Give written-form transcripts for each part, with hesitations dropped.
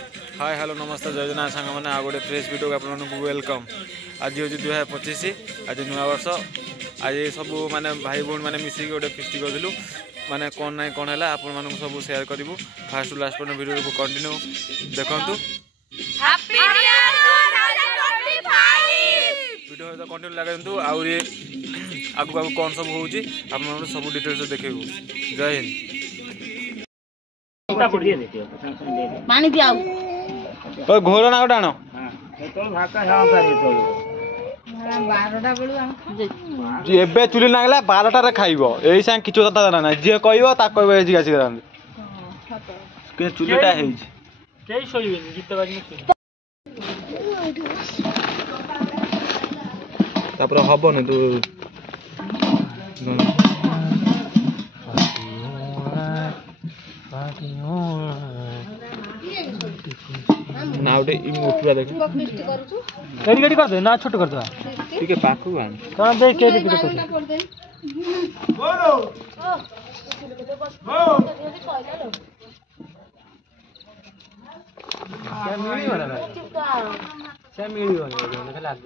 Hi hello नमस्ते जय जगन्नाथ सांग मैंने आ गए फ्रेश वीडियो को आपको वेलकम। आज हूँ 2025 आज नुआ वर्ष। आज सब माने भाई भौणी मैंने मिसिक गोटे फिस्ट करूँ माने कौन ना कौन है आप सब सेयार करूँ। फास्ट टू लास्ट पर्यटन वीडियो को कंटिन्यू देखु वीडियो तो कंटिन्यू लगे आगे आगू कौन सब हो सब डिटेल्स देखू। जय हिंद। पानी दिया घोर ना गोटे आण एबे चुली नागला 12टार खाइब यही सागे किछु कथा जाना ना जी कहब ता कहब एजी आसी के चुलीटा है केही सोइबेनी गीत बाजनी तापर हबनी तू ना उठे उठवा देख रेडी रेडी कर दे ना छोट कर दे ठीक है पाखु आन कौन दे के रेडी कर दे बोलो क्या मिली वाला क्या मिली वाला खाली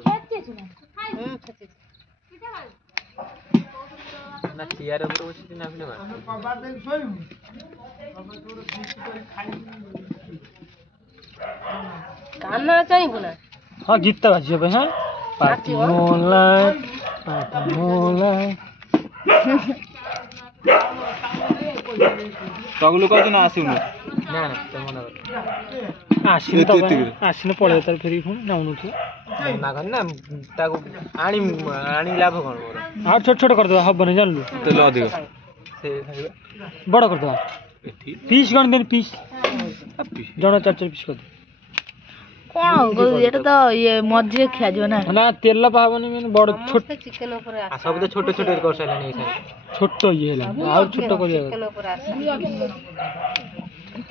आग ना चेयर ऊपर बसी ना फिने बाबा दे सोइम कान्ना चाहिए बोला हाँ गीत बाजी भाई। हाँ पार्टी मोला तगलु कहू ना आसू ना ना तो मन आसिन पड़े तार फेरी पुणी नाउनु ना कर ना ताको आनी आनी लाभ कौन मोर और छोट छोट कर दो हबने जानलु तेल अधिक से बड़ कर दो पीस गण देन पीस जण 4 पीस कर दो कौन ये तो ये मझे खिया जो ना ना तेल पावनी में बड़ छोट चिकन ऊपर आ सब तो छोटे छोटे कर सलानी छोट ये हला और छोट कर चिकन ऊपर आ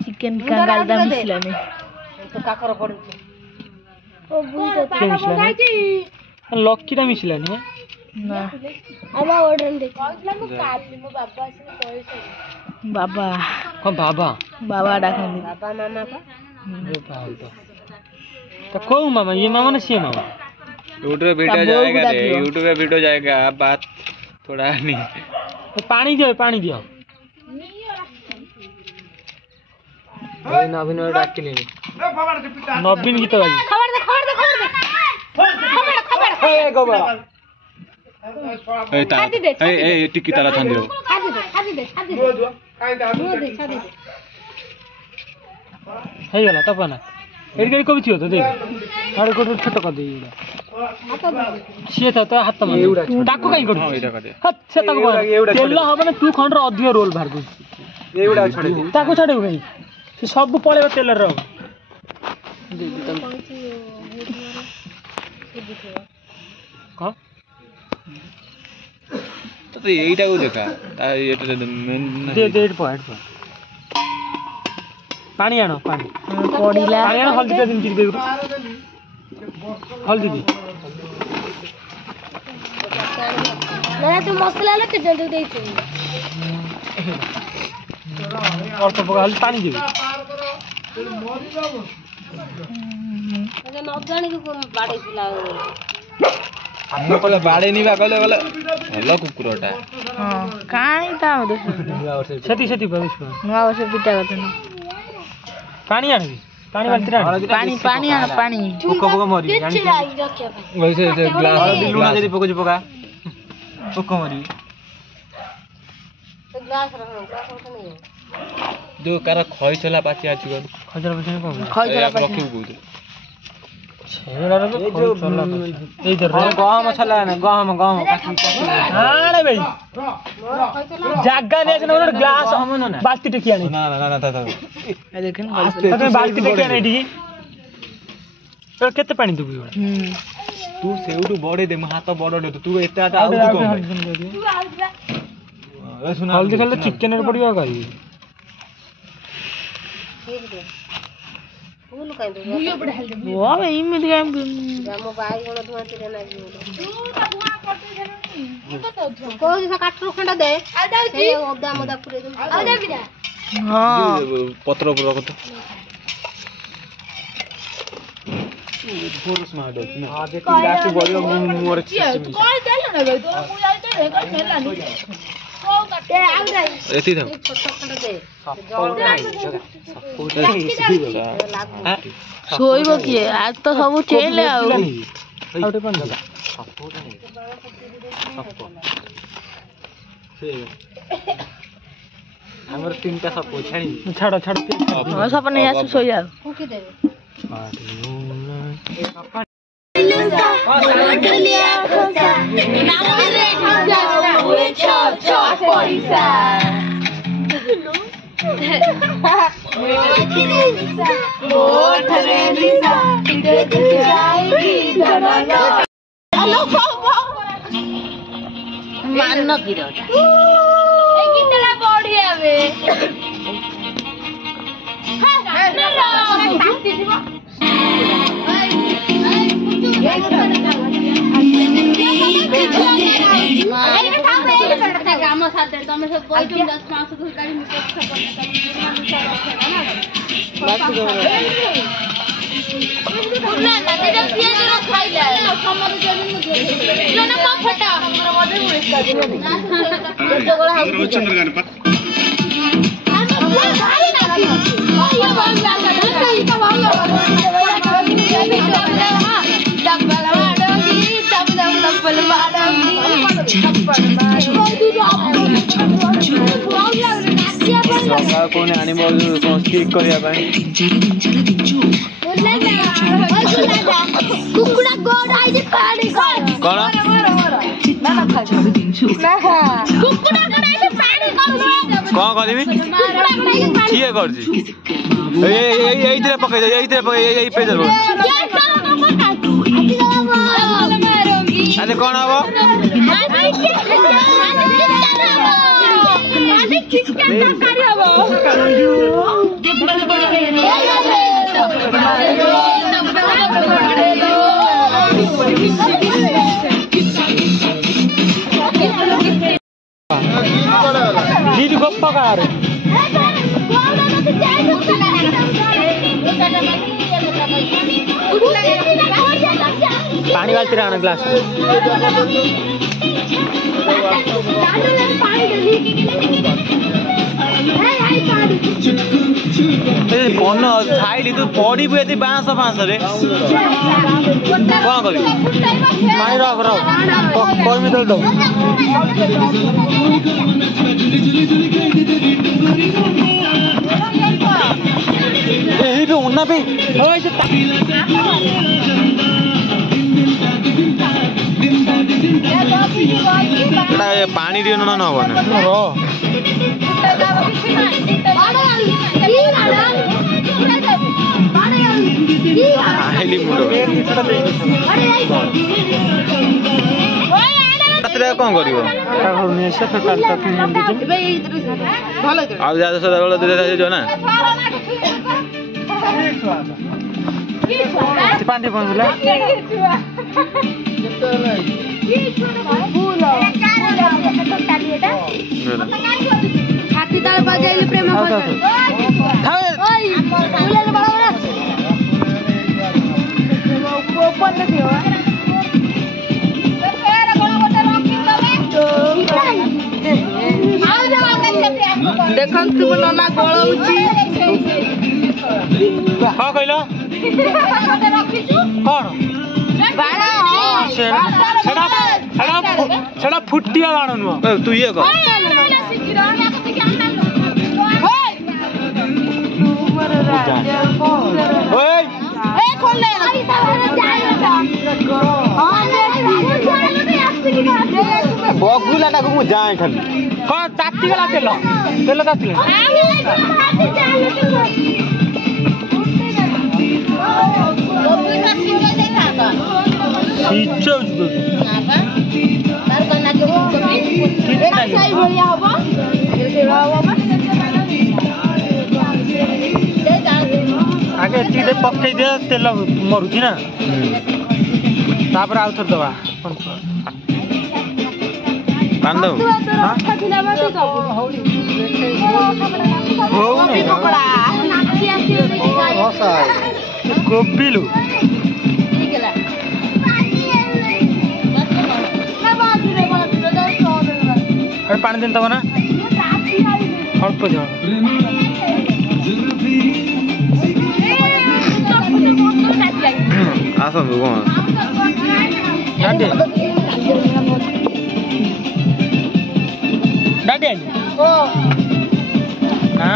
चिकन कंगाल दा मिसलानी तो काकर पड़ ओ मिसलानी लक्की दा मिसलानी ना आमा ऑर्डर दे मो काली मो बाबा आसी पैसा बाबा कौन बाबा बाबा डाकन बाबा मामा का ओ बाबा तो कौन मामा ये मामा ना सी मामा यूट्यूब वीडियो जाएगा रे यूट्यूब पे वीडियो जाएगा बात थोड़ा नहीं तो पानी दियो ओए नवीन डाक के लेनी नवीन गीत बाजी खबर दे ए गोबा ए ता ए टिकी ताला थान दियो खादी दे खादी दे हे गला तपना एडी गई कभी थियो तो देख आड़े कोट छोट कर दे एडा से था तो हाथ में ताको काई कर एडा कर दे हत से ताको तेल हबने तू खंडर अधिक रोल बाहर दू एडा छडे दे ताको छडे गई से सब पळेबा टेलर रो का तो एटा को देखा ता एटा दे दे पॉइंट पानी आनो पानी पड़ीला पानी आनो हल्दी दिन दे हल्दी दी ना तू मसाला ले के जल्दी दे तू और तो हल्दी पानी दे अगर न जाने को कोन बाड़े पिला हम कहले बाड़े निबा कहले बोले हेलो कुकुरटा हां काई ता दे सेती सेती भविष्य नुआ वर्ष पिटा गथन पानी आनी पानी बाल्टी पानी आना पानी पोको पोको मरी जानी वैसे से ग्लास लूना जदी पोको पोका पोको मरी तो ग्लास रख नहीं जो कार खई चला पाची आची गो खई चला पाची को खई चला पाची रखियो को छेरा रे खई चला ए इधर गहम छला ना गहम हां रे भाई जागा ने न ग्लास हम ना बाल्टी टेकी आनी ना ना ना ता ए देखन तो बाल्टी टेकी आनी डी तो केते पानी दुबी तू सेउटू बड़े दे हाथ बड़ दे तू एते आटा आउ ए सुना हल्दी खाली चिकन रे पड़ियो गाई फूल काई दे दुइयो बड़ हल्दी वो भाई में दिया जामो बाई कोन धुआ तेरे ना जी तू ता धुआ करते जने को जैसा काटरो खंडा दे आ जाउची ओदा मदा पुरे दे आ जा बिना हां पत्र ऊपर रख तो घोर स्मार्ट होती ना हां देखि लास्ट बड़ियो मोर कोई देलो ना भाई तोरा मुझे आइते रे कर खेला नहीं ए आउ जाई एती था छोटा खंड दे सोइबो किए आज तो सब चेले आउ आउटे कोन जाला हमर तीनटा सब छाड़ी छाड़ो छाड़ो हम सब नहीं आसु सोई जाओ फूकी देबे मान गिरो कितना बढ़िया बे काम साथ तुम सब कोई तुम 10 500 गाड़ी में ना ना ते जब पिए जरा खाई ले समझ जरूर मुझे ना ना को फटा हमरा मदे मुझे का दे तो गोला हाउ चंद्रगान पर कोने एनिमल क्लिक करिया भाई कुकुड़ा गोड़ आई जे पानी कोन ना ना खा ना कुकुड़ा गोड़ आई जे पानी कर कोन करबी किए करजी एइतरे पकै एइतरे पकै एइ पेजर बोल अरे कोन हबो नीट गप्प कर पानी वालती रहना ग्लास कौन खाइली तू पड़ी बुझे बाँस फाँस रे कौन कर पानी रख रख कर्मी तो दो यही पे उन्ना पे पानी दियो ना ना बने कौन कर जो ना पानी कौन बोला छाती ताल बजाइले प्रेम देखंतु नना गळौची हां कहलो कोन बाणा छड़ा फुटिया बाण नु तू ये कर ओए ए खोल ले बगुलाटा को मु जाए खाली कोन ताती गला तेल ताती इच्छा आगे टीटे पकई दे तेल मरुची ना तापर आउ थर दबा पान दो गोबिलु अरे पानी दिन तब ना अल्प जल ଆସନ୍ତୁ କଣ डाडी डाडी ना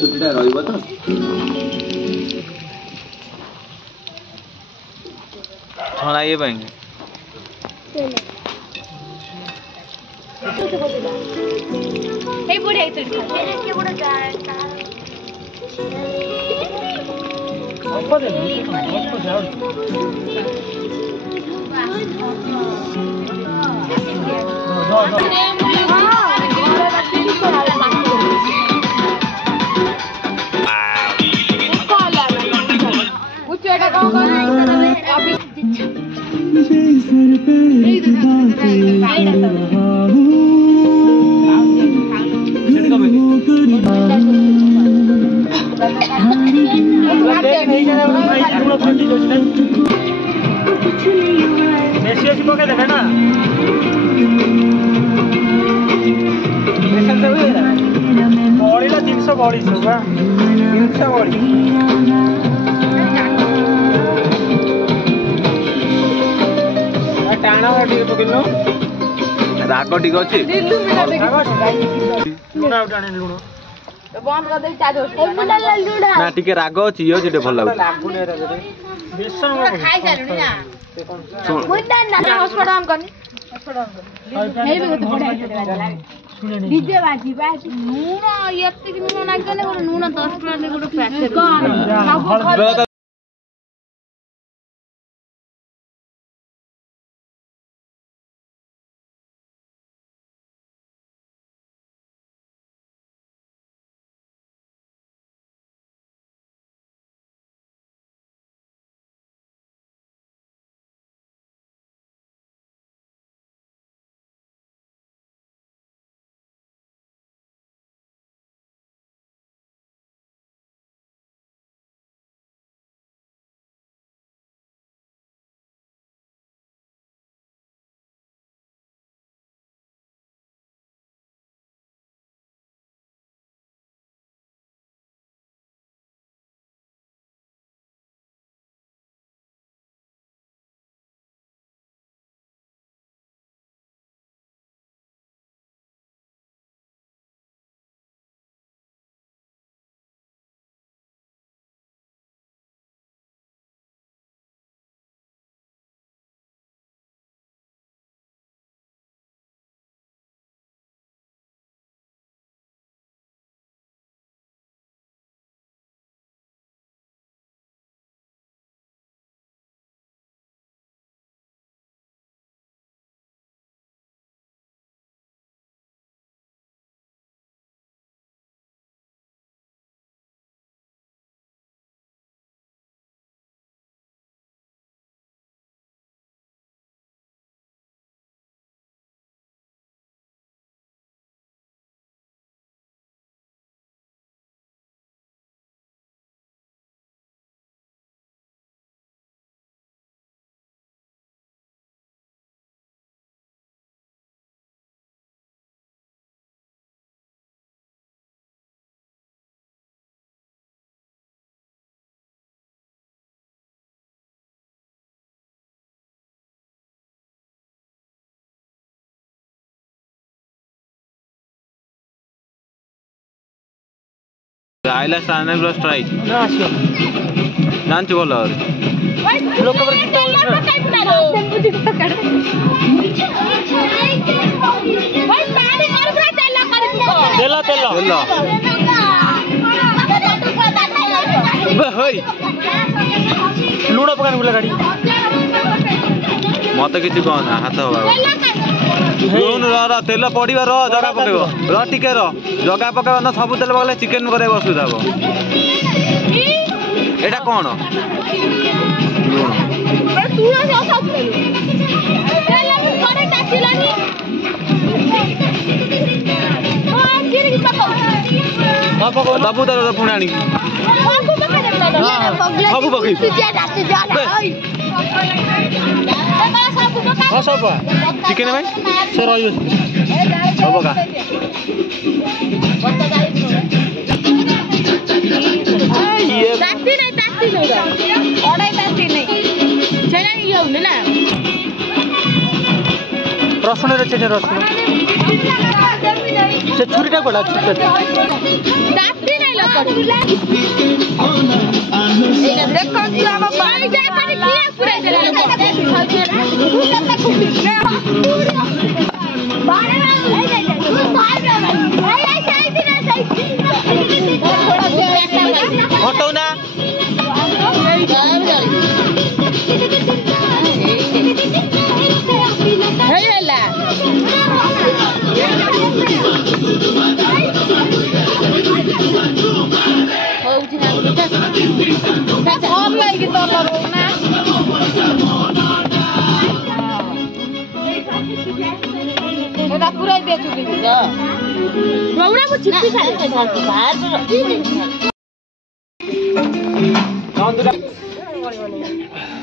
ଛୁଟିଟା ରହିବ ତ ଛଣା ଇଏ ପାଇଁ बेसी पके देखे ना बड़ी 300 बड़ी सब 300 बड़ी टाणा ଟିକେ ପକେଇଲୁ ରାଗ ଟିକେ ଅଛି ଲୁଣ ଆଉ ଟାଣେ ଲୁଣ बंद कर दे चार्ज ନା ଟିକେ ରାଗ ଅଛି ଇଏ ଅଛି ଟିକେ ଭଲ ଲାଗୁଛି ଲାଗୁନି ଏରା ବେସନ खाई जालुनी ना ଶୁଣ मुंडा ना हॉस्पिटल ऑन करनी हॉस्पिटल ऑन कर हे भी तो बड़ा डीजे बाजी बाजी नून यत्ति नून नागने नून 10 टका ने गोटे पैकेट आइला चैनल प्लस स्ट्राइक ना आसियो जानछु बोल और लोक पर गीत तेल तेल बोल बे होई लूण पकान बोला गाड़ी मते किछि कहना हाथ होबा लून र तेल पड़ीबा र जगा पकेबो र टिके र जगा पकेबा न सब तेल पकले चिकन करे असुविधा हो एटा कोन लूण दबु तर पुणी आनी सब पकई सब चिकन भाई से रही सब का रसुण रसुण से छुरीटा गोला हटौना पूरा दे चुकी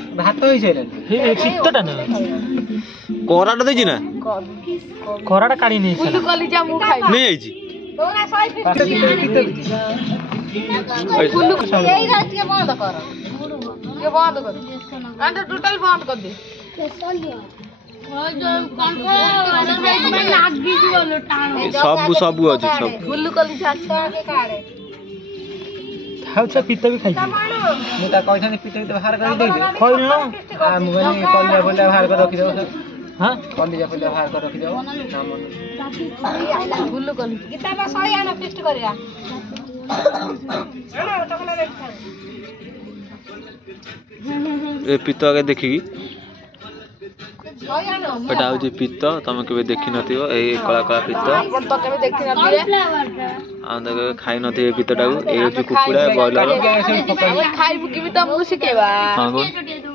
भात शीतटा ना कोराटा देछि ना खराटा काढ़ी नहीं नहीं आइछि टोटल बंद कर दे सब सब अछि सब बुल्लू कली छाछा के काड़े खाउछा पित्त भी खाइ मुता कहथानी पिटे तो बाहर कर देबे खइल न आ मुगनी कलिया बोले बाहर कर रखि देबो हां कलिया बोले बाहर कर रखि देबो बुल्लू कली गीता में 100 आना पेस्ट करिया ए पित्त आगे देखि एटा होछि पित्त तमे केबे देखि नथिबो ए कला कला पित्त अपन तो केबे देखि न दिए आ देख खाइ नथिबे पित्तटाउ ए होछि कुकुडा बॉयलर खाइबु किबि त मु सिकेबा हां कोन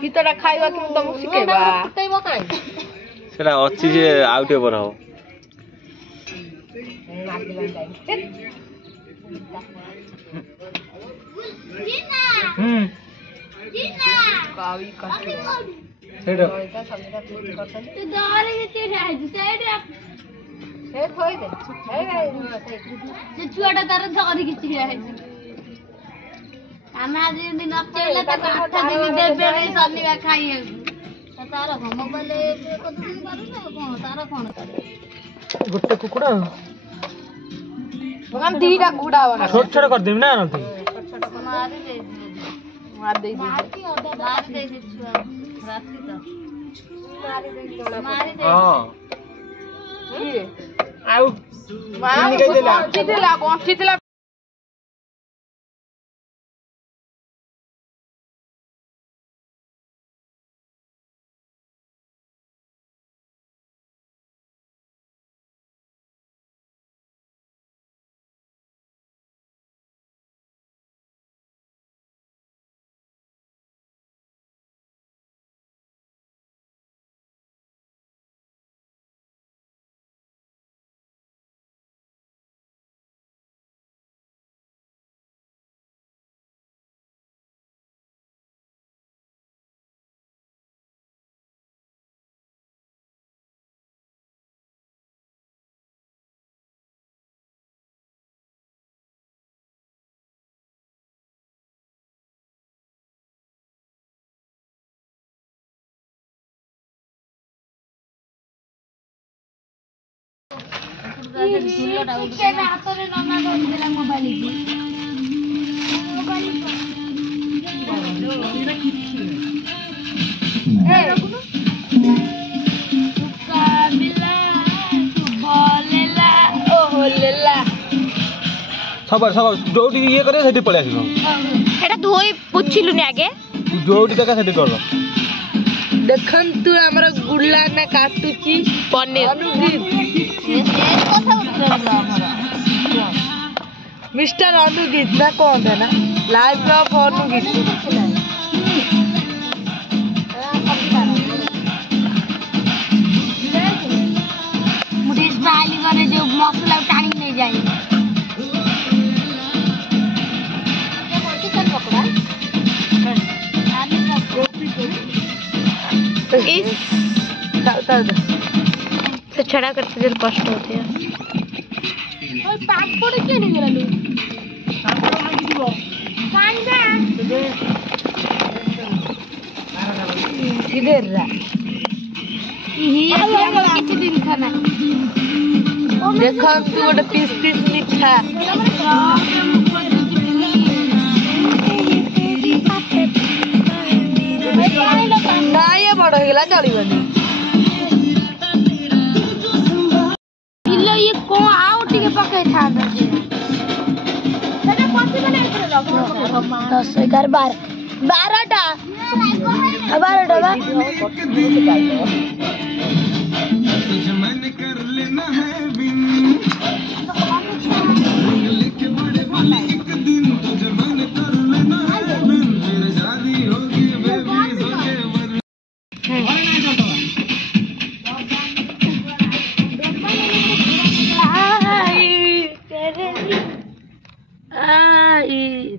पित्तटा खाइबा किबि त मु सिकेबा तैबो काई सेटा अछि जे आउटे पर हो कावी काकी सेडो तू दारे के राज साइड हे खोइ दे हे जे छुआटा तार धरि किछि है ଆମେ ଆଜି ଦିନ ନଚେଇଲେ ତାକୁ 8 ଦିନ ଦେବେ ନାହିଁ ଶନିବାର ଖାଇବାକୁ ତାର ମୋବାଇଲ କତୁନି ପାରୁଛ କଣ ତାର କଣ କରେ गुट्टे कुकुड़ा भगवान दीटा गुडा बना छोट छोट कर देम ना नथि छोट मारी दे मार दे मार दे छुआ राती तो मारी दे हां ये आउ मां चितला झुल्लोटा हातरे नना दिला मोबाइल की সবার সবার যোଉଠି ইয়ে করে সেটি পড়ে আসিব এটা ধোই পুছিলুনি আগে যোଉଠି দেখা সেটি করব ଦେଖନ୍ତୁ ଆମର ଗୁଲା ନା କାଟୁଛି ପନିର ମିଷ୍ଟର ଅନୁଗୀତ ନା କଣ ନା ଲାଇଭ ଅଫ ଅନୁଗୀତ मुझे स्टाइल करे जो मसला टाणी नहीं जाए तो छड़ा करते जब कष्ट होते हैं और पापड़ के नहीं गला लो कांदा किधर रहा ये कितने दिन खाना देखो तू गोटे पीस पीस मिठा ना ये बड़ होगला चलबनी किलो ये को आउ टिके पके थांदा सेटा पॉसिबल है करे लगो 10 11 12टा 12टा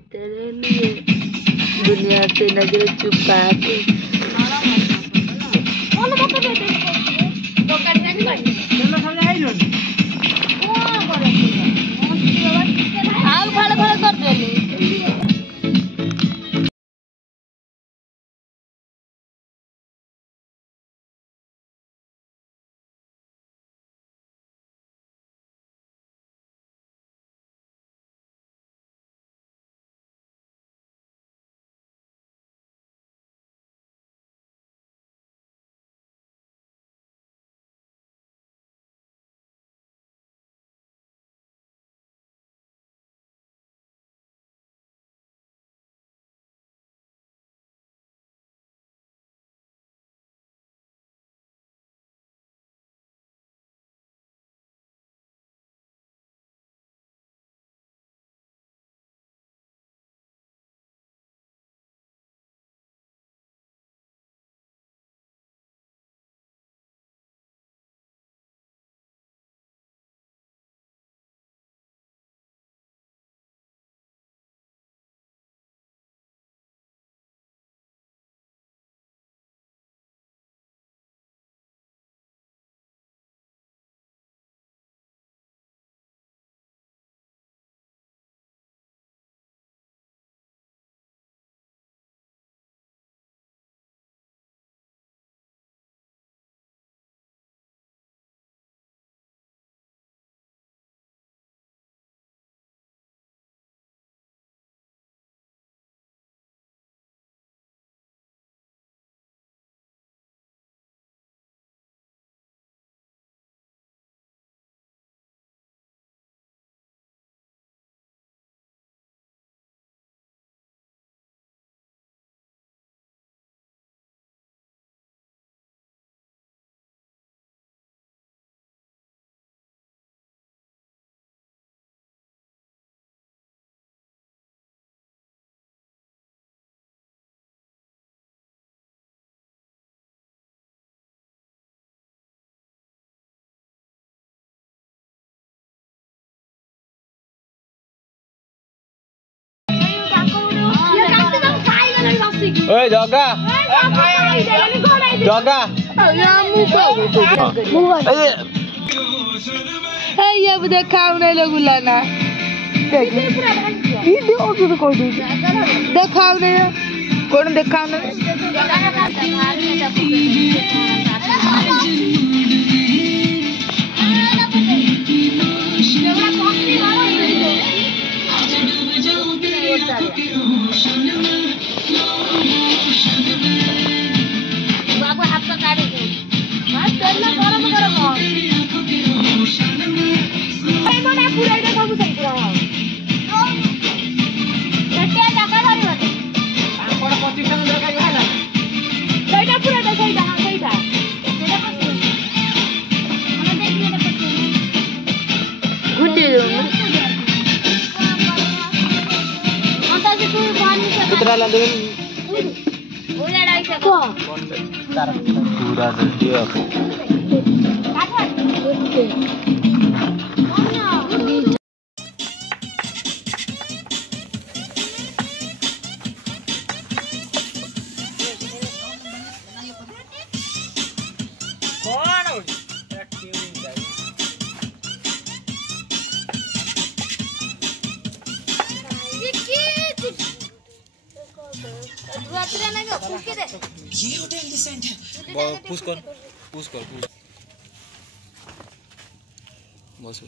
तेरे लिए दुनिया से नजर छुपा के कौन बता दे दोकान जानी भाई चलो सब आई लो कौन करे आग भाले भाले कर देली ओए जगा जगा ये देखाऊ नहीं लगुला ना देखाऊ नहीं कौन देखाऊ नहीं गरम गरम ए मने पुरै दे सब सही पुरा एटे जागा धरि बटे आपण 25 टका दरकार है ना ସେଇଟା ପୁରା ଦେ ସେଇଟା ହଁ ସେଇଟା ସେଇଟା ପସେ ଆମେ ଦେଖି ଏଟା ପସେ घुटी दो अंता से तू पानी से कितना ला देबे ओया डाई से को पूरा जल्दी आ कौन हो रात्रि ना गो फुके दे पुश कर बस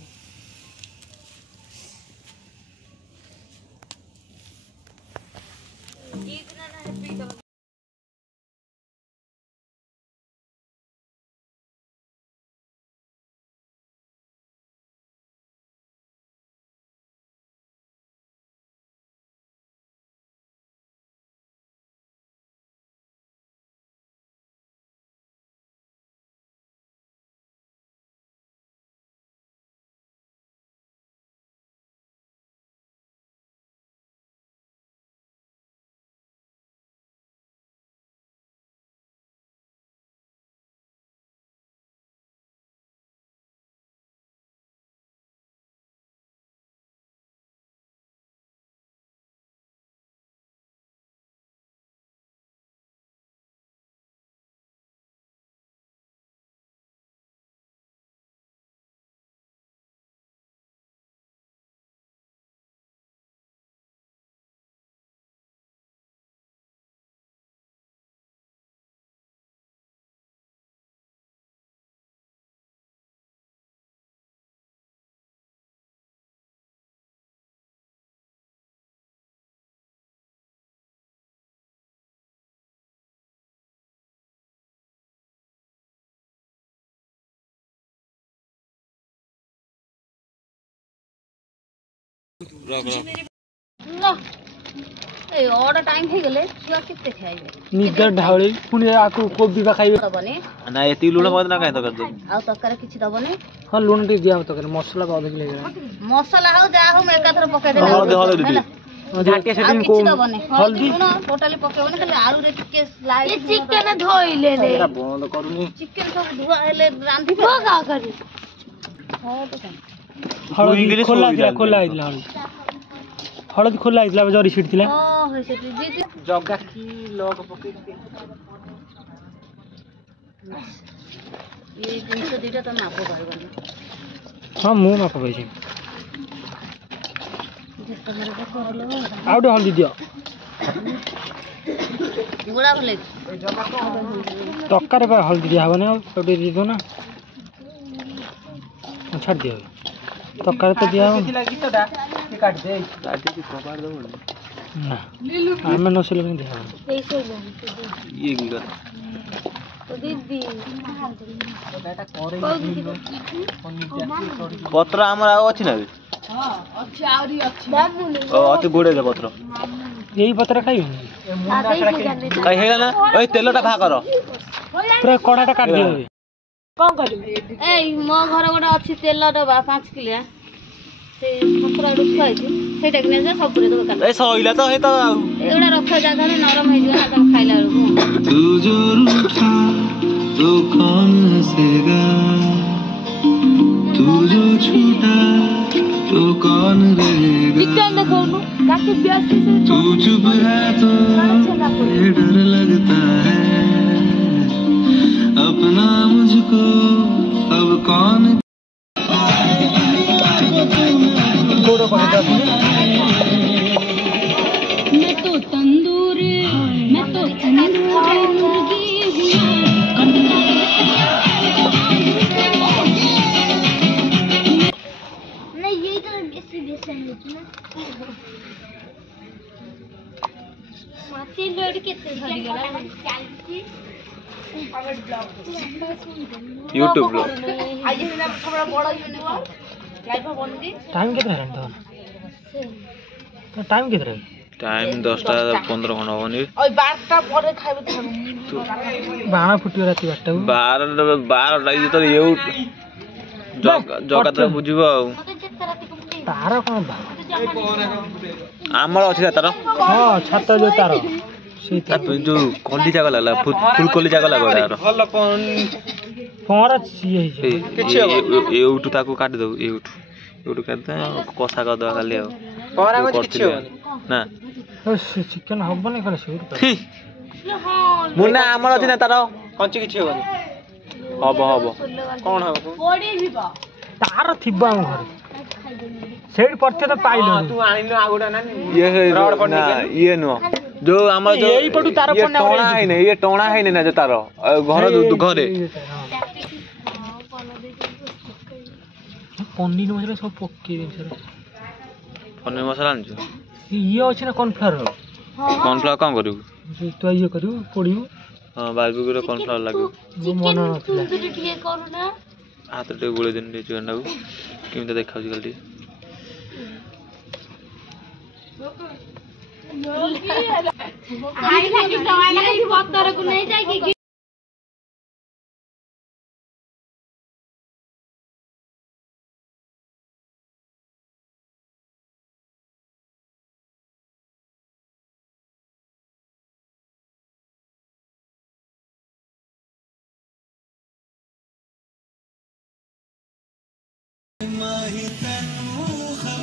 लो ए ऑर्डर टाइम हे गेले छुआ किते खाइबे निदर ढावली पुनी आकु कोबी बा खाइबे दबने ना एती लूण मत ना काहे तो कर दे आ तकर किछि दबने हां लूण टी दिया तो करे मसाला का अधिक ले मसाला हो जा हो मैं एकाथर पके दे हल्दी दे झाके आ सेटिंग को किछि दबने हल्दी न टोटली पकेबने खाली आलू रे टिके स्लाइड ये चिकन धोइले ले बंद करूनी चिकन सब धुआ हेले रांधी पे का करी हां तो हळदी खोला इला हळदी खोला इला जरी सीट थिला हां होय सेठी जी जग्गा की लोग पके ये जिंस दिटा तो मापो पाइबनी हां मु माप पैसे आउट हल्दी दियो गुड़ा भले तक्का रे हल्दी दिया हबने तो दे दो ना छाड़ दियो तक्का तो दिया गीतटा काट दे की कबाड़ दो ना हमें नसल में दिया ये गिगा तो दीदी पत्र हमर आ अछि ना बे हां अच्छी आउरी अच्छी अति गुडे दे पत्र यही पत्र खाई कई हेगा ना ओए तेलटा भा कर पूरा कड़ाटा काट दियो कोन करी ए मो घर गोटा अच्छी तेल डबा 5 किलो से पत्र रुखाई सेटा कि ने सब पुरे दो ए सइला तो हे तो एगुड़ा रखा जागा ना नरम हो जाए ना खाइला बेलू तू जो रूठा तो कौन हंसेगा तू जो छूटा तो कौन रहेगा चिकन देखो नु काके व्यस्त से तू चुप है तो ये डर लगता है अपना मुझको अब कौन मैं तो तंदूर मुर्गी नहीं ये तो ऐसी बेसन लेना माची लोड कितने धरी गला 40 यूट्यूब ब्लॉग आज बिना थोड़ा बड़ा यूट्यूबर लाइव बन गई टाइम कितना है तो टाइम कितना है टाइम 10टा 15 घंटा होनी ओइ 12टा परे खाइबे त बाणा फुटियो राति 12टा तो ये जगत बुझिबो आ तार कोन बा आमर अछि तार हां छात जो तार जो कली जाग लागला फुल कली जाग लागला यार भल पर छिए किछि एउटु ताको काट दो एउटु काट दे कसा कर दो खाली आ परा को किछि ना चिकन हबने करे सुर मुन्ना आमर अछि ना तार कंची किछि होबनी हबो कोन हबो पड़ी भी बा तार थिबा हम घर सेड पड़ते तो पाइलो तू आनिलो आगुडा ना ये रड पड़नी ये नो जो हमर जो एई पटु तार पड़ना टोना है नहीं ये टोना है नहीं ना जो तार घर घरे पनीर मसाला सब पक्के दिन सर पनीर मसाला आनछु ये अछि ना कॉर्नफ्लावर कॉर्नफ्लावर काम करिवु तो ये करिवु पडिवु हां बारबेक्यू रे कॉर्नफ्लावर लागो जो मन नथिला तू टिके करू ना हाथ टे गुळे दिन रे चिकन केमिता देखाउ छी गलती खाई खाई दवाई लगा पत्तर को नहीं जाए कि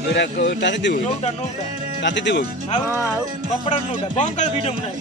एरा ताते देबो नोटा ताते देबो हां कपड़ा नोटा बंका वीडियो में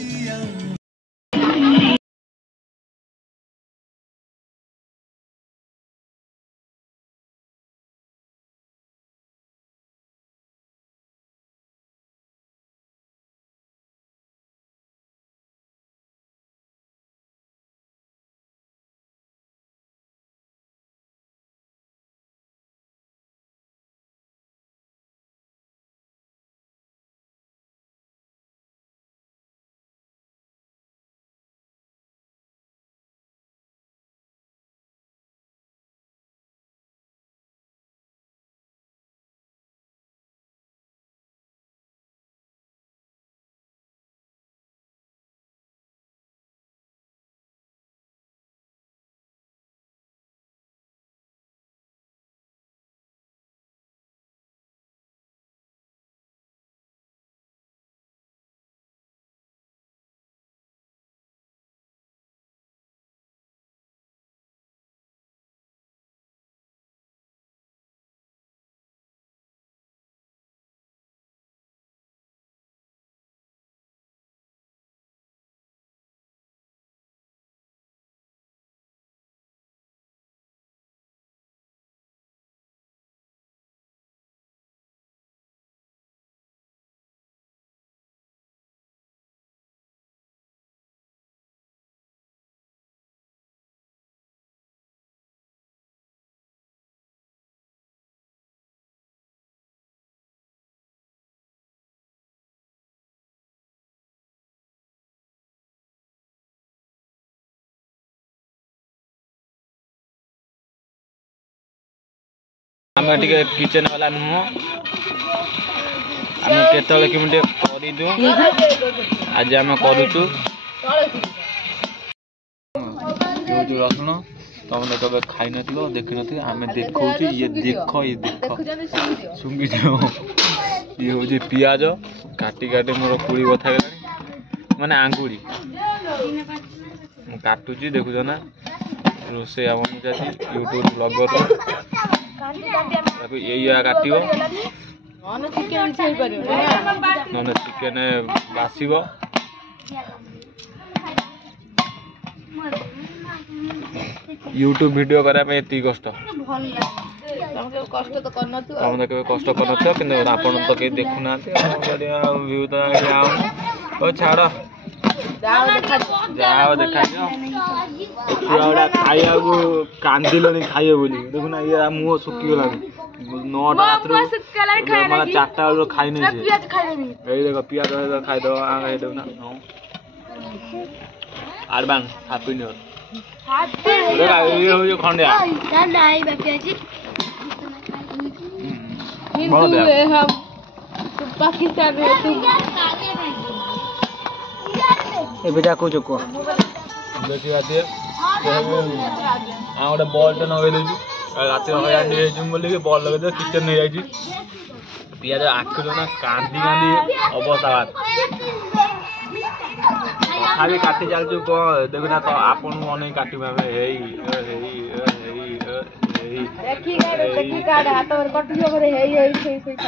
आमे टिके किचन वाला नुह आमे केतले किमिटे करि दु आज आमे करूछु जो रसुन तमने कबे खाइ नथिलो देखि नथि आमे देखौछि ये देखो सुंगी दियो ये हो जे पियाज काटी काटी मोर पुरी बथा गेलानी माने आंगुरी काटुची देखुछ ना रोसे आवन जाती यूट्यूब ब्लॉगर ताको एया काटिबो नन चिकन छई परियो नन चिकन बासीबो यूट्यूब वीडियो करा पे एती कष्ट भल तमके कष्ट तो करन तू हम तो कष्ट करन तो किंतु आपण तो के देखु ना व्यू तो आओ ओ छाड़ो जाओ देखा छुआड़ा खाइया को कांदिलनी खाइयो बोली देखु ना ये मुंह सुकी गला 9टा रात रो मला 4टा रो खाइ नै छै पियाज खाइ नै ए देखो पियाज खाइ दो आ खाइ दो ना आडबान हैप्पी न्यू देखा ये हो जो खंडिया नहीं बापी जी बड़ दे हम पाकिस्तान में ए बेटा को चको देखि आते आ गोटे बॉल टे नगे देजु रात हजान जुम बोल बॉल लगे दे किचन नहीं जाइए पियाज आखिर ना कांदी कांदी अवस्था बात खाली काटी चलचु कौन देखना तो आपन मन काटी भावे देखी काट हाथ और कट जो करे हे सही काट दे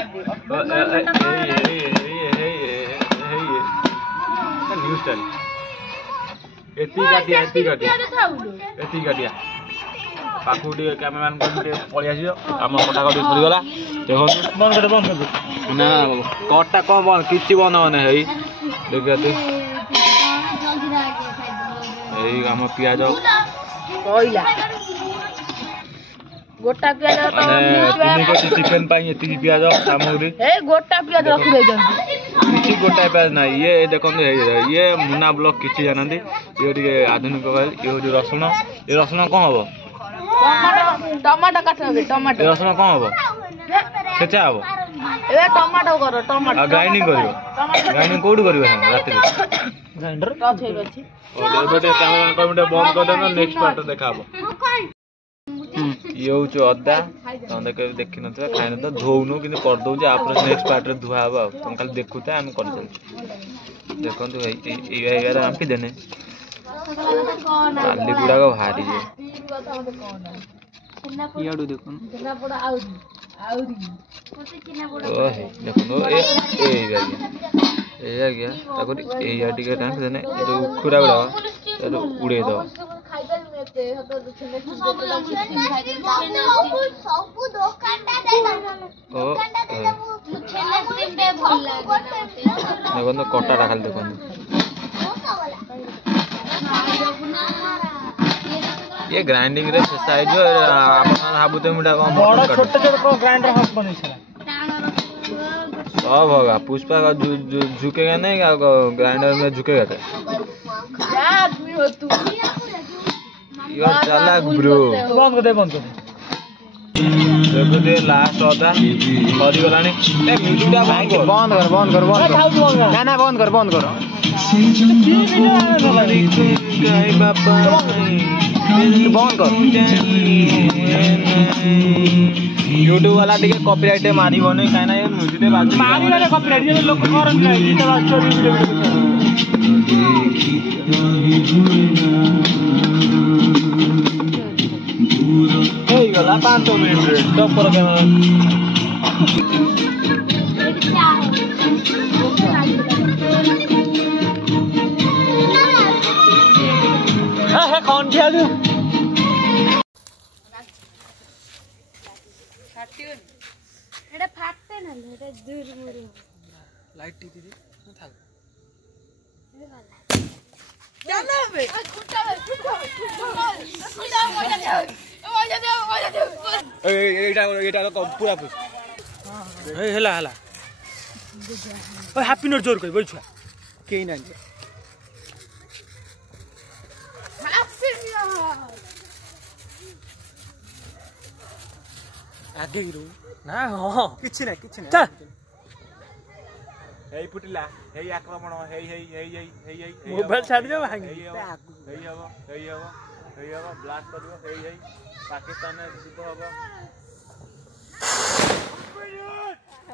न्यूज स्टाइल एती काटिया पाकुटी कैमरामैन को पळि आसियो हम कटा कटी सरी गला देखो बंद कर ना कटा कौन बंद किछि बंद होने है देखते एई हम पियाज कोइला गोटा पियाज तो तीन केजी चिकन पाई एती पियाज सामग्री ए गोटा पियाज रखि दे जंती किछि गोटा पियाज ना ये देखो ये मुना ब्लॉक किछि जानंती ये ଟିକେ आधुनिक ये जो रसुण ये रसुण कौन हबो टमाटो काटबे टमाटो ये रसुण कौन हबो सेचा हबो ए टमाटो करो टमाटो ग्राइंडिंग करियो ग्राइंडिंग कोड करियो रात रे ग्राइंडर अच्छे अच्छे और एबे कैमरा कमिटे बंद कर देना नेक्स्ट पार्ट देखाबो ये होचो अद्दा तम देखि नथबे खाइ न तो धोउनु किने कर दउ जे आपन नेक्स्ट पार्ट रे धुआ हबो तम खाली देखुते हम कर चल देखंतु ए हम के देने आली गुडा को भारी जे याडू देखो ओहे देखो ए गया ताको ए या टिके टाइम देने ए जो खुरा गुडा ए उड़े दो देखो कटा खाली देखो ये ग्राइंडिंग रे साइज जो आपन हाबुते मुडा को बड़ छोटे छोटे को ग्राइंडर हाफ बनै छला सब होगा पुष्पा का झुकेगा नहीं ग्राइंडर में झुकेगा क्या आदमी हो तू यू चालाक ब्रो बंद कर दे देखो दे लास्ट होता सरी गलानी ए म्यूजिकटा बंद कर ना ना बंद कर गाय बापा बंद कर यूट्यूब वाला टिके कॉपीराइट मारिबो नहीं काहे ना ये म्यूजिक दे बाजू मारी वाले कॉपीराइट ये लोग करन नहीं गीत बाजो वीडियो हे गला 5 मिनट रे स्टॉप करो कैमरा है कौन किया तू এটা ফাটতে না এটা দূর মুড়ি লাইট টিপি দে থাক জানাবে এটা পুরা পুষ হেলা ওই হ্যাপি নোট জোর কই বল ছুয়া কেই না आगे गिरो ना हो किछि ना चल हेई फुटिला हेई आक्रमण हेई मोबाइल छाड़ दे भांगी हेई हबो ब्लास्ट करियो हेई पाकिस्तान में जीत हबो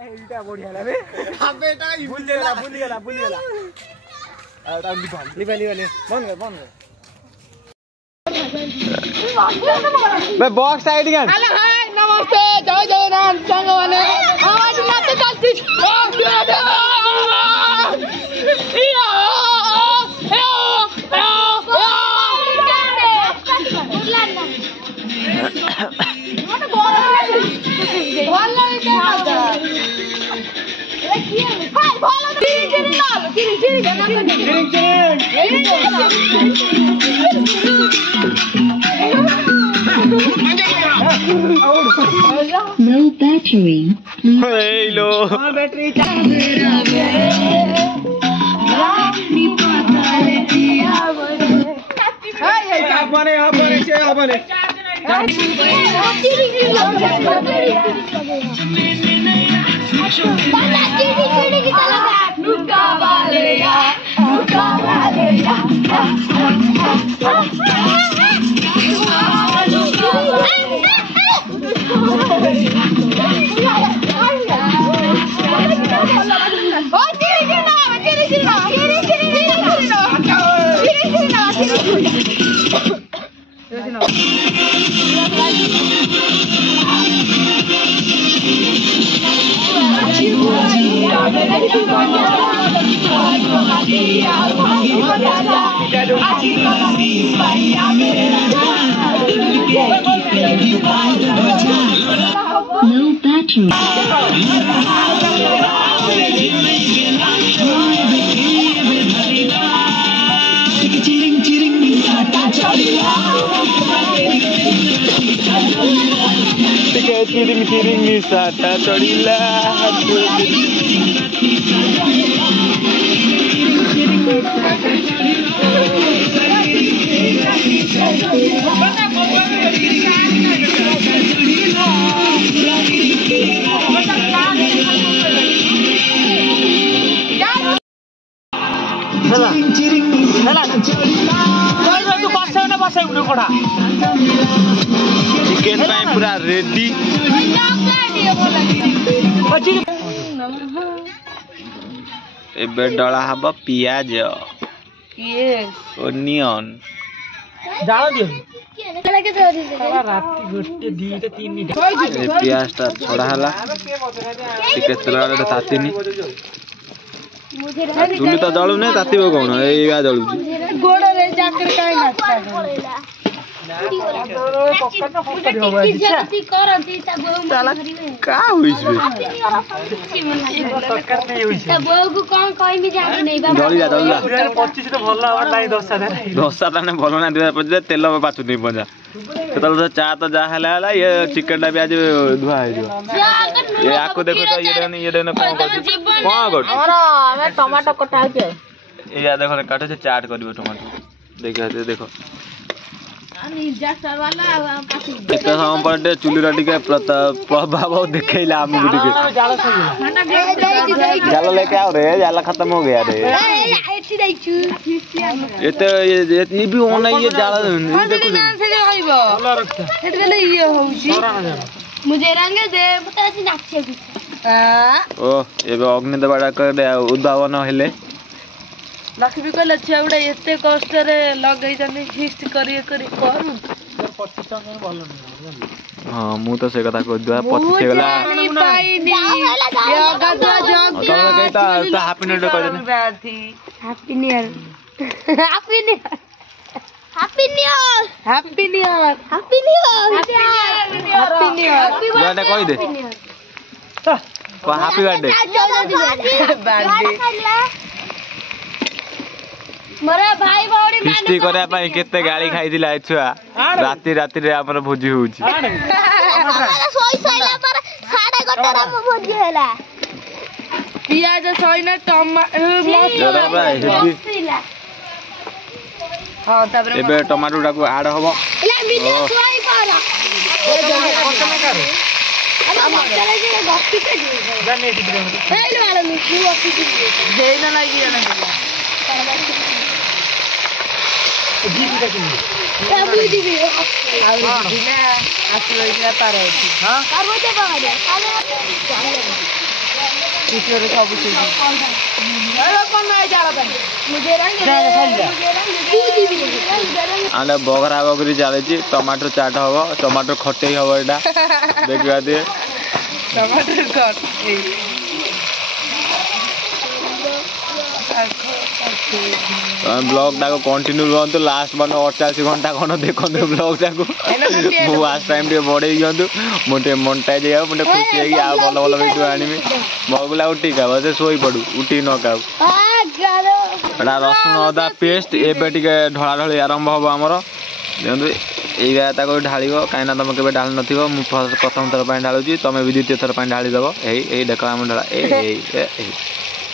एटा बढ़िया लागे अबे एटा भूल गेला आ ता लिबा बंद कर बे बॉक्स साइड गन हेलो हाय नमस्ते जय जगन्नाथ संगवाने आवाज नाते चलती Low battery. Hello battery Low battery. Chicken पूरा रेडी एबे डला हब पियाज ओनियन जाळ दियो राती गोटे दीटा तीन पियाज ता छड़ा हला टिके तेल तातीनी चुली तो जलू नहीं तातीबो कोन एई गा जलू गोड़ रे जाकर काई नाचता का होइस बे जली जा 25 तो भल हवा नाही 10 ताने भल ना 2025 तेल पाचु नहीं पंजा तो चा तो जा हला ये चिकन टा भी आज धुआ है जो ये आको देखो तो ये देन कोन कर हमरा टमाटर कटा के ये या देखो काटो से चाट करबो टमाटर देखो एते हम पर चुली टिके प्रभाव देखैला हमहु टिके जाल लेके आओ रे जाल खत्म हो गया रे एते ये भी ओना ये जाल देखो मुझे रंग दे पता छी नाचे ओ एबे अग्नि दबाडा कर उद्भावन हेले लक्ष्मी कहले छेउडा एते कष्ट रे लगै जने फिस्ट करी करू 25 टका भल हां मु तो से कथा को दुआ 25 से गला पाइनी गदा जग तो कहता तो हैप्पी न्यू ईयर कह देने happy new year happy new happy new year happy new year happy new year happy new year गाना कहि दे को हैप्पी बर्थडे मोरा भाई भौरी फिस्टी करे पई केते गाली खाइदिला छुआ राती राती रे हमर भोजी होउची सोई सोईला पर 11:30 रा भोजी होला पियाज सइना मसला हां तबरे एबे टमाटो डाको ऐड होबो ले वीडियो सोई पारा ए जने कटना करे हम चले जे गप्पी के जाने दिबे ए वाला नु गप्पी के देना लागी ना जीवी का किन डब्ल्यू जीवी आ दिना आसलो इना पारे हां करबो दे बागा ईश्वर सब कुछ अरे कौन नहीं जा रहा मुझे रंग आले बगरा बगरी चले छी टमाटर चाट होबो टमाटर खटई होबो एटा देखिया दे टमाटर कट ब्लॉग टाको कंटिन्यू रहंतु लास्ट मन 48 घंटा कोन देखंतु ब्लॉग टाको मो लास्ट टाइम रे बडे गयंतु मोटे मोनेटाइज जाय मोटे खुशी है आ भलो भलो वीडियो आनिमी मगुला उठी का बसे सोई पडू उठी न काउ एडा रसुन अदा पेस्ट एबे टिके ढळा ढळी आरंभ होबो हमरो देखंतु एई गाता को ढाळीबो काइना तमे केबे ढाल नथिबो मु प्रथम थर पय ढाळुची तमे भी द्वितीय थर पय ढाळी दबो एई देखो हम ढळा ए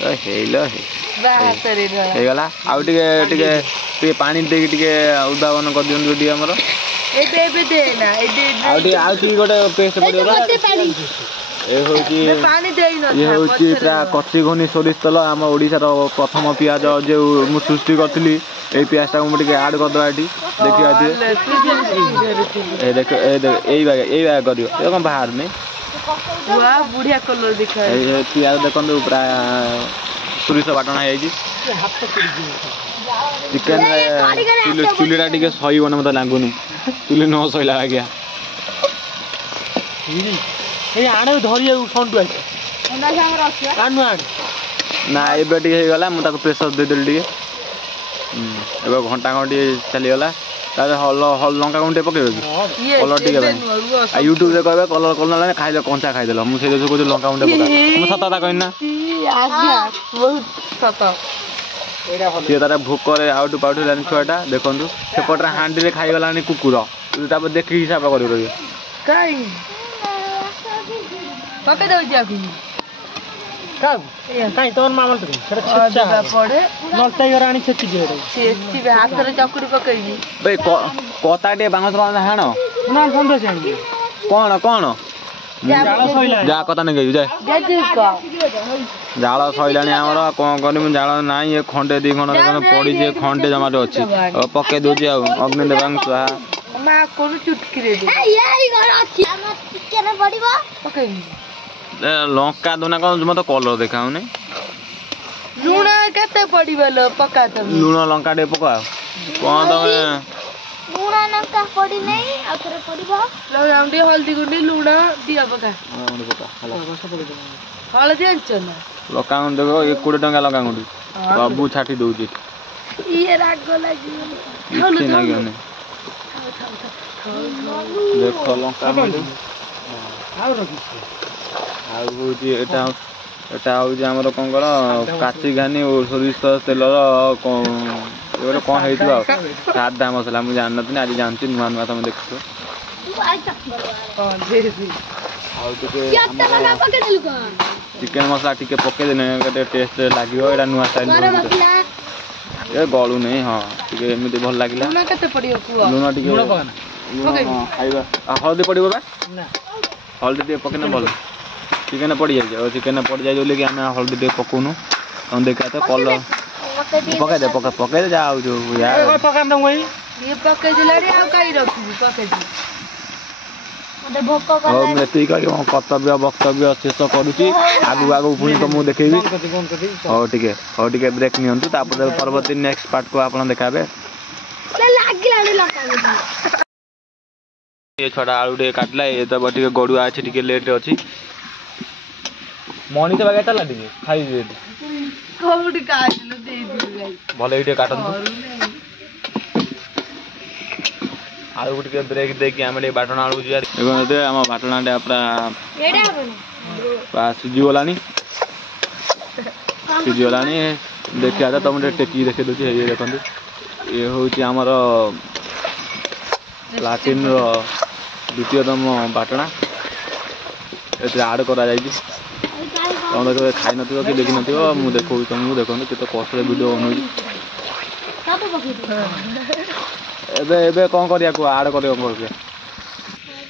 ହେଇଲୋ ବାହାତରେ ହେଇଗଲା ଆଉ ଟିକେ ପାଣି ଦେଇକି ଟିକେ ଉଦ୍ଭାବନ କରିଦିଅନ୍ତୁ ଟିକେ ଆମର ଏବେ ଦେନା ଆଉ ଟିକେ ଗୋଟେ ପେଷ୍ଟ ପଡ଼ିବ ଏ ହେଉଛି ପାଣି ଦେଇନ ଇଏ ହେଉଛି ପୁରା କଚି ଘନି ସୋରିଷ ତେଲ ଆମ ଓଡ଼ିଶାର ପ୍ରଥମ ପିଆଜ ଯେଉଁ ମୁଁ ସୃଷ୍ଟି କରିଥିଲି ଏଇ ପିଆଜଟାକୁ ମୁଁ ଟିକେ ଆଡ଼୍ କରିଦେବା ଏଠି ଦେଖିବା ଏଇ ବାଗ କରିବ ଏ କ'ଣ ବାହାରୁନି ବୁଢିଆ କଲର ଦେଖା ପିଆଜ ଦେଖନ୍ତୁ ପୁରା ସୋରିଷ ବାଟଣା ହେଇଯାଇଛି ଚିକେନ ଚୁଲିଟା ଟିକେ ସହିବନି ମୋତେ ଲାଗୁନି ଚୁଲି ନ ସହିଲା ଆଜ୍ଞା ଆଣେ ଧରିବାକୁ ସଣ୍ଡୁ ନା ଏବେ ଟିକେ ହେଇଗଲା ମୁଁ ତାକୁ ପ୍ରେସର ଦେଇଦେଲି ଟିକେ ଏବେ ଘଣ୍ଟା ଘଣ୍ଟି ଚାଲିଗଲା ତାହେଲେ ଲଙ୍କା ଗୁଣ୍ଡ ଟିକେ ପକେଇବ କି କଲର ଟିକେ ପାଇଁ ଆଉ ୟୁଟ୍ୟୁବରେ କହିବେ କଲର କଲର ଖାଇଦେଲ କଞ୍ଚା ଖାଇଦେଲ ମୁଁ ସେଇ କହୁଛି ଲଙ୍କା ଗୁଣ୍ଡ ପକା ମୁଁ ସତ କଥା କହିନି ନା ସିଏ ତାର ଭୋକରେ ଆଉଟୁ ପାଉଟୁ ହେଲାନି ଛୁଆଟା ଦେଖନ୍ତୁ ସେପଟରେ ହାଣ୍ଡିରେ ଖାଇଗଲାଣି କୁକୁର ତାପରେ ଦେଖିକି ହିସାବ କରିବ ରହିବ ପକେଇ ଦଉଛି କାଇଁ ତମର ମାମା ପଡେ ନଲତାଇ ଘର ଆଣି ଛେଚିଯିବେ ହାତରେ ଚକୁରି ପକେଇବି ଭାଇ କତା ଟିକେ ବାଉଁଶ ହାଣ କଣ ଯାହା କଥା ନେଇ ଜାଳ ସଇଲାଣି ଆମର କ'ଣ କରିବି ଜାଳ ନାହିଁ ଏ ଖଣ୍ଡେ ଦି ଖଣ୍ଡ ପଡ଼ିଛି ଖଣ୍ଡେ ଜମାଟେ ଅଛି ପକେଇ ଦଉଛି ଆଉ ଅଗ୍ନି ଦେବାଙ୍କୁ ଚୁହା ଲଙ୍କା ଦଉନା କ'ଣ ମତେ କଲର ଦେଖାଉନି ଲୁଣ କେତେ ପଡିବ ପକା ଲୁଣ ଲଙ୍କା ଟିକେ ପକା କ'ଣ ତମେ ଲୁଣ ଲଙ୍କା ପଡି ନାହିଁ ଆଉ ଥରେ ପଡିବ ଟିକେ ହଳଦୀ ଗୁଣ୍ଡି ଲୁଣ ଦିଅ ପକା ହଳଦୀ ଆଣିଛ ନା ଲଙ୍କା ଗୁଣ୍ଡ ଦେଖ 20 ଟଙ୍କା ଲଙ୍କା ଗୁଣ୍ଡି ସବୁ ଛାଟି ଦଉଛି ଇଏ ରାଗ ଲାଗିବ କିଛି ଲାଗିବନି ଦେଖ ଲଙ୍କା ଗୁଣ୍ଡି ଆଉ ହଉଛି ଏଟା ହଉଛି ଆମର କ'ଣ କର କାଚି ଘାନି ସୋରିଷ ତେଲର ଗୋଟେ କ'ଣ ହେଇଥିବ ଆଉ ସାଧା ମସଲା ମୁଁ ଜାଣିନଥିଲି ଆଜି ଜାଣିଛି ନୂଆ ନୂଆ ତମେ ଦେଖୁଛ ଆଉ ଟିକେ ଚିକେନ ମସଲା ଟିକେ ପକେଇଦେଲେ ଗୋଟେ ଟେଷ୍ଟ ଲାଗିବ ଏଇଟା ନୂଆ ଷ୍ଟାଇଲ ଏ ଗଳୁନି ହଁ ଟିକେ ଏମିତି ଭଲ ଲାଗିଲା ଲୁଣ ଟିକେ ଖାଇବା ହଳଦୀ ପଡ଼ିବ ବା ହଳଦୀ ଟିକେ ପକେଇଲେ ଭଲ ଚିକେନ ପଡ଼ିଯାଇଛି ଆଉ ଚିକେନ ପଡ଼ିଯାଇଛି ବୋଲି ଆମେ ହଳଦୀ ଟିକେ ପକଉନୁ ତମେ ଦେଖିବା ତ କଲର ପକେଇଦେ ଯାହା ଆଉ ଯୋଉ ହଉ ମୁଁ ଏତିକି କହିକି ମୋ କର୍ତ୍ତବ୍ୟ ବକ୍ତବ୍ୟ ଶେଷ କରୁଛି ଆଗକୁ ପୁଣି ତମକୁ ଦେଖେଇବି ହଉ ଟିକେ ବ୍ରେକ୍ ନିଅନ୍ତୁ ତାପରେ ପରବର୍ତ୍ତୀ ନେକ୍ସଟ ପାର୍ଟକୁ ଆପଣ ଦେଖାବେ ଏ ଛଡ଼ା ଆଳୁ ଟିକେ କାଟିଲା ଏ ତ ଟିକେ ଗଡ଼ୁଆ ଅଛି ଟିକେ ଲେଟ୍ ଅଛି ମଣିଷ ବାଗା ଚାଲା ଟିକେ ଖାଇବି ଭଲ ଟିକେ କାଟନ୍ତୁ ଆଳୁକୁ ଟିକେ ବ୍ରେକ୍ ଦେଇକି ଆମେ ଟିକେ ବାଟଣା ଆଳୁକୁ ଯିବା ଦେଖନ୍ତୁ ଆମ ବାଟଣାଟା ପୁରା ସିଝିଗଲାଣି ଦେଖିବା ତ ତମକୁ ଟିକେ ଟେକିକି ଦେଖେଇ ଦେଉଛି ଇଏ ଦେଖନ୍ତୁ ଇଏ ହେଉଛି ଆମର ଲାଟିନ୍ର ଦ୍ୱିତୀୟତମ ବାଟଣା ଏଥିରେ ଆଡ଼୍ କରାଯାଇଛି ତମେ କେବେ ଖାଇନଥିବ କି ଦେଖିନଥିବ ମୁଁ ଦେଖାଉଛି ତମକୁ ଦେଖନ୍ତୁ କେତେ କଷ୍ଟରେ ଭିଡ଼ିଓ ବନଉଛି ଏବେ କ'ଣ କରିବାକୁ ଆଡ଼୍ କରିବା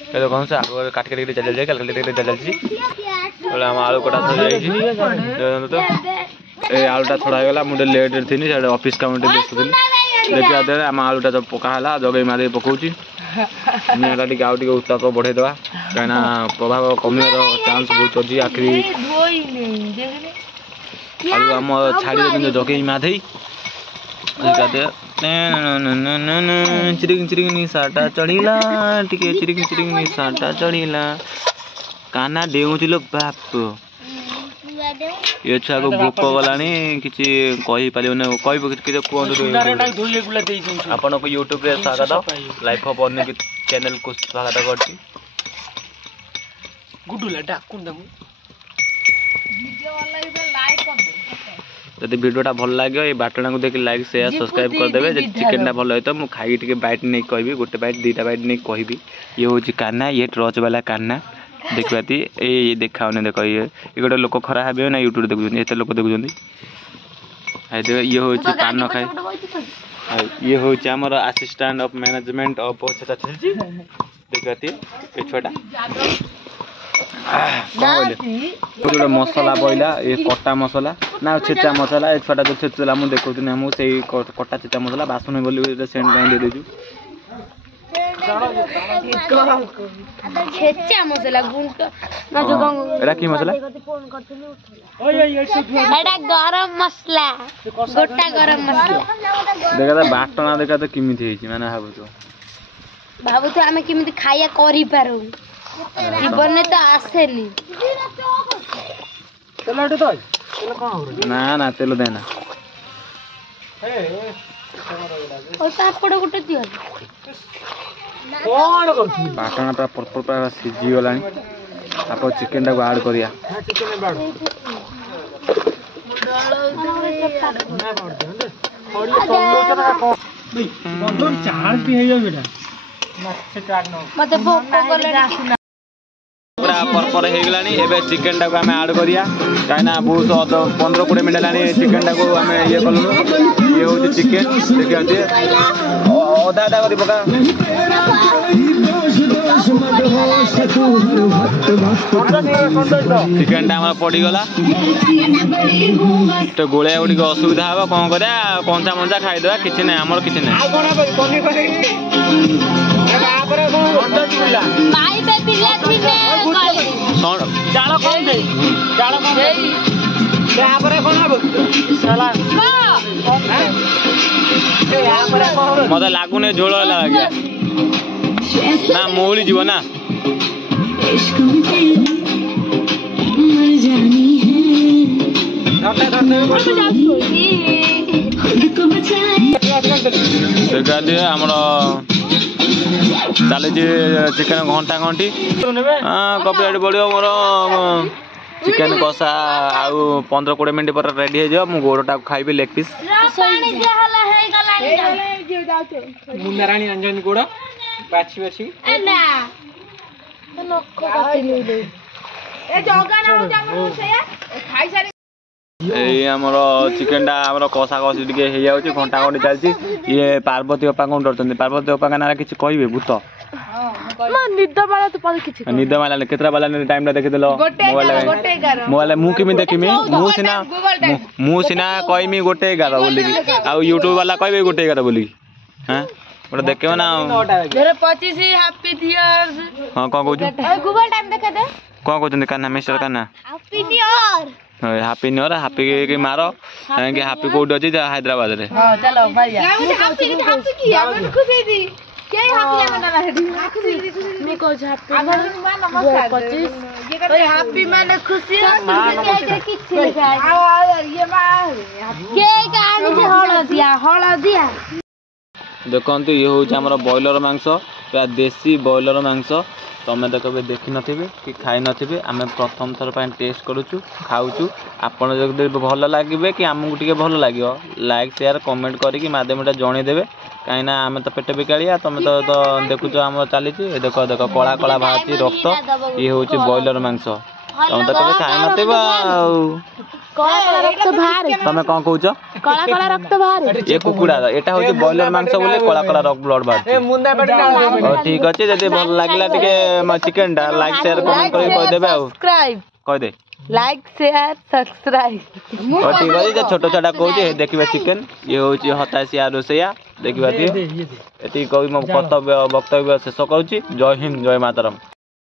ଏ ଦେଖନ୍ତୁ ସେ ଆଗ କାଟି ଚାଲିଛି ଆମ ଆଳୁ କଟା ଥରିଯାଇଛି ଦେଖନ୍ତୁ ତ ଏ ଆଳୁଟା ଛଡ଼ା ହେଇଗଲା ମୁଁ ଟିକେ ଲେଟ୍ରେ ଥିଲି ସେଆଡ଼େ ଅଫିସ୍ କାମ ଟିକେ ଦେଖୁଥିଲି ଦେଖିବା ଦ୍ୱାରା ଆମ ଆଳୁଟା ପକା ହେଲା ଜଗେଇ ମାରି ପକଉଛି ନିଆଁଟା ଟିକେ ଆଉ ଟିକେ ଉତ୍ତାପ ବଢ଼େଇଦେବା କାହିଁକିନା ପ୍ରଭାବ କମିବାର ଚାନ୍ସ ବହୁତ ଅଛି ଆଖିରି ଆଳୁ ଆମ ଛାଡ଼ିଦେବେ କିନ୍ତୁ ଜଗେଇ ମାଧେଇ ଚିରିଙ୍ଗ ନିଶାଟା ଚଢ଼ିଲା ଟିକେ ଚିରିଙ୍ଗ ନିଶାଟା ଚଢ଼ିଲା କାନା ଡେଉଁଛି ଲୋ ବାପ ଏ ଛୁଆକୁ ଭୋକ ଗଲାଣି କିଛି କହିପାରିବନି କହିବ କିଛି କୁହନ୍ତୁ ଆପଣଙ୍କୁ ୟୁଟ୍ୟୁବରେ ସ୍ୱାଗତ ଲାଇଫ୍ ଅଫ୍ ଅନେକ ଚ୍ୟାନେଲକୁ ସ୍ୱାଗତ କରୁଛି ଯଦି ଭିଡ଼ିଓଟା ଭଲ ଲାଗିବ ଏ ବାଟଣାକୁ ଦେଖି ଲାଇକ୍ ସେୟାର ସବସ୍କ୍ରାଇବ୍ କରିଦେବେ ଯଦି ଚିକେନଟା ଭଲ ହେଇଥିବ ମୁଁ ଖାଇକି ଟିକେ ବାଇଟ୍ ନେଇକି କହିବି ଗୋଟେ ବାଇଟ୍ ଦୁଇଟା ବାଇଟ୍ ନେଇକି କହିବି ଇଏ ହେଉଛି କାହ୍ନା ଇଏ ଟ୍ରଚ୍ ବାଲା କାହ୍ନା देखा ये देखा देख ये गोटे लोक खरा हे ना यूट्यूब देखुं एत लोक देखुं ये हूँ पान खाए ये हूँ आमर असिस्टेंट ऑफ मैनेजमेंट ऑफ देखा ये छुआटा गोटे मसला बोला ये कटा मसला ना छेचा मसला ये छुआटा जो छेचुला मुझे देखा मुझे कटा छेचा मसला बासन बोली सेंट दे देजु छेचा मसला गुंट ना जो एटा की मसला एटा गरम मसला गोटा गरम मसला देखा तो बाटना देखा तो किमिति हेछि माने भाबु तो आमे किमिति खाया करि पारू जीवन में तो आसेनी तेल तो तेल कौन हो ना ना तेल देना और पापड़ गुटे दियो कौन करथि बाटना पूरा पर्पल पूरा सिझी गलानी आप चिकन टाको ऐड करिया चिकन बाड़ बंधु चार्ज भी हेयो बेटा मते भोक करले पूरा परपर हो गलानी एबे चिकन टाको आम ऐड करिया कहीं बहुत 15-20 मिनट है चिकन टाको आम ये कलु ये हूँ चिकेन देखिए अधा अधा कर पका चिकेन टा आम पड़गला तो गोलिया गुड़िक असुविधा हे कौन करा कंचा मंचा खाईदे कि ना आमर कि मत लगुनि झोल ना मौली जीव ना आमर चली चिकेन घंटा घंटी कपी बढ़िया मोर चिकेन कषा आउ 15-20 मिनट पर रेडी हो मु गोड़टा खाइबी लेग पीस मुन्नाराणी अंजन गोड़ बाछी बाछी आमर चिकेन टा आमर कषा कषी टे हो घंटा घंटी चलती ये पार्वती अप्पा कौन डर पार्वती अप्पा ना किसी कहे भूत निद माला केतरा बाला टाइम देखी मोबाइल मुझे देखमी मुझे कहमी 1:11 बोल आउ यूट्यूब वाला कहे 1:11 बोल हाँ गोटे देख ना हाँ कौन कौन कहना मिस्टर कहना हापी न्यू इयर हापी मार कहीं हापी कौट अच्छी हैदराबाद रे देखते ये हूँ आम बॉयलर मांस या देसी बॉयलर मांस तुम तो कभी देखी नथिबे कि खाई नथिबे आम प्रथम थर पर टेस्ट करूँ खाऊँ आपन जो भल लगे कि आमको टे भल लगे लाइक शेयर कमेंट करके माध्यम जनईदेवे कहीं आम तो पेट बिकाड़िया तुम तो देखुच आम चली देख देख कला कला बाहर रक्त ये हूँ बॉयलर मांस तुम तो कभी खाई नथिबे तमें कौन कौच ये कुकुड़ा एटा हूँ बॉयलर मांस बोले कला कला ब्लड बाहर ठीक अच्छे जब भल लगे चिकेन टा लाइक शेयर कमेंट करदेवे कहदे लाइक शेयर सब्सक्राइब ठीक अच्छे छोट छोटा कहे देखिए चिकेन ये हूँ हताशिया रोसैया देखा ये कही मो कर्तव्य वक्तव्य शेष करुँची जय हिंद जय मातरम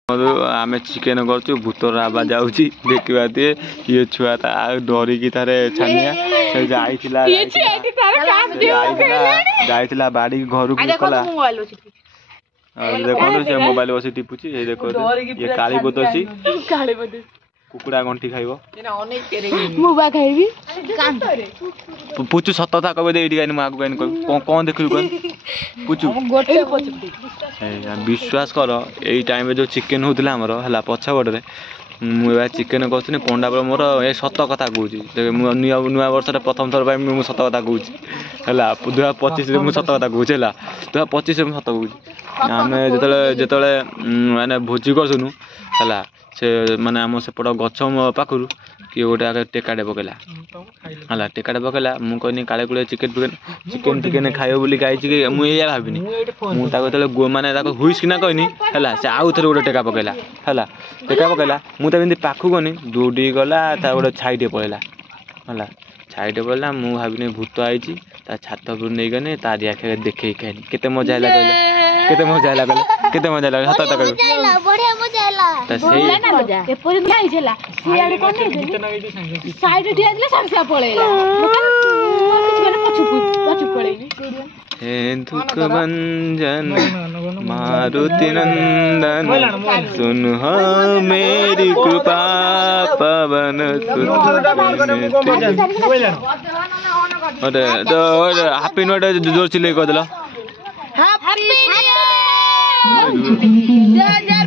आम चिकेन कर भूतर आवाज जाऊँगी देखा ये छुआ था डरिकी तारे छानिया जाइला बाड़ी घर कला देखो से मोबाइल बस टिपुची देखो ये काली बोतसी कुकुड़ा गंठी खाइबो पुचु सत था कबे दे एडी गानी मागु गानी कौन देखिबो पुचु विश्वास कर यही टाइम जो चिकेन होता आमर है पछपटे मुझे चिकेन कर पंडा पर मोर ये सत कथा कहे नुआ वर्ष प्रथम थर मुझे सत कथा कहे 2025 मुझे सत कथा कहे 2025 मुझे सत कहे आम जो मैंने भोजी करसुनु है से माने आम सेपट गछ पाखु किए गोटे आगे टेकाटे पकेला है टेकाटे पकेला मुझे कहनी काले कूड़े चिकेन चिकेन खाइब बोली कि मुझे भाविनी मुझे माने हुईस किना कहनी है से आउ थे गोटे टेका पकेला है टेका पकेला मुझे पाखु गनी दौड़ी गला गोटे छाईटे पड़ेगा है छाईटे पड़ेगा मुझे भाविनी भूत आई छात पर नहीं गने तारी आखे देखे कहनी केते मजा है केते मजा है केते मजा लगे हता तक बढ़िया मजा आला त सही ए पूरी खाई छला सियाडे कोन साइड ठिया दिले संसा पळेला पछु पळेनी हे दुख भंजन मारुति नंदन सुन हो मेरी कृपा पवन सुत अरे तो हैप्पी न्यू ईयर जोर चिल्ले कर देला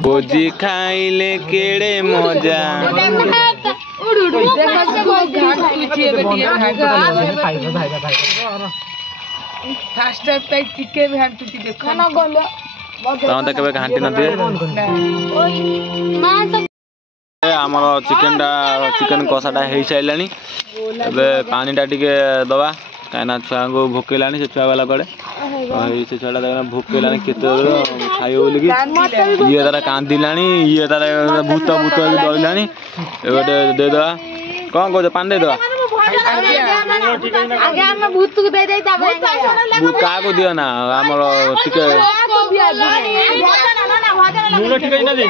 भोजी खाइले केड़े मजा फास्ट टाइम चिकेन घांटुची देखो ना गलो तमता केबे घांटी न दिए हमर चिकेन कसाटा हेई साइलानी एबे पानीटा टिके दबा कहना छुआ को भोकेलानी से छुआ वाला कड़े से छुआ भोकेलानी केते खाइयो बोली ये तारा कांदिलानी ये तारा भूत भूत डरिलानी एगोटे दे दवा कौन कहते पानी दे दवा आगे हम भूत को दे दे तब का को दियो ना हमर टिके लूण ठीक ना दे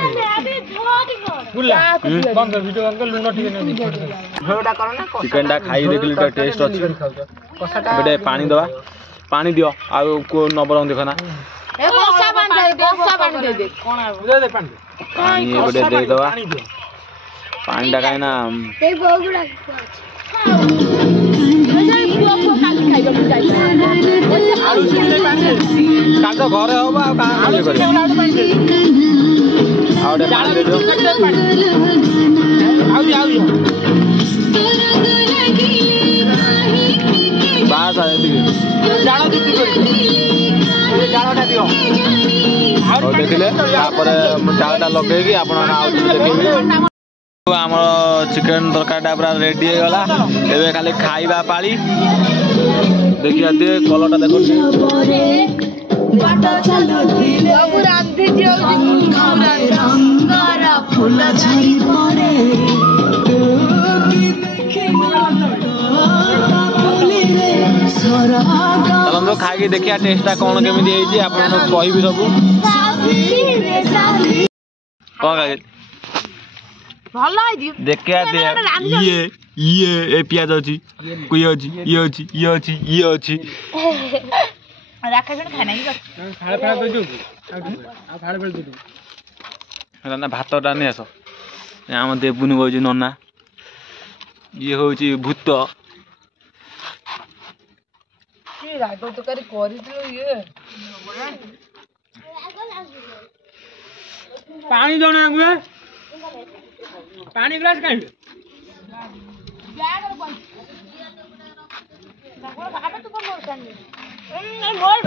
बुला बंद कर वीडियो बंद कर लूण ठीक ना दे होडा करो ना चिकन टा खाई देखली तो टेस्ट अछि बेटे पानी दवा पानी दियो आ को नंबर देखो ना ए कोसा पानी दे दे कोन दे पानी पानी बेटे दे दवा पानी टा काई ना ए बोगुडा काल तो घरे होबा आ का करे आउडे पानी दे दो आउ बास आ दियो जानो दिती कर ये जानोटा दियो और देखले तापर जालटा लगेगी आपण आउ देखिबे आमर चिकेन तरकारीटा पूरा रेडी हो गला एबे खाली खाइबा पाली देखिया दे कलरटा देखो बाटो चलो दिले अब राधे जो रंगर फूल झरी पड़े चलो खाई देखिया टेस्टा कौन केमिति हेछि आपण कहबी सब कौन खाइ भलो आइजी देखिया दे ये ए पियाज अछि कोई अछि ये अछि ये अछि ये अछि राखा जण खाना ही कर फाड़ फाड़ दे दो आ फाड़ फाड़ दे दो ना भातटा नै आस हम देबुनी कहछि नन्ना ये होछि भूत की रागो तो करी दियो ये पानी दो ना आगुए पानी ग्लास काई जा कर कोई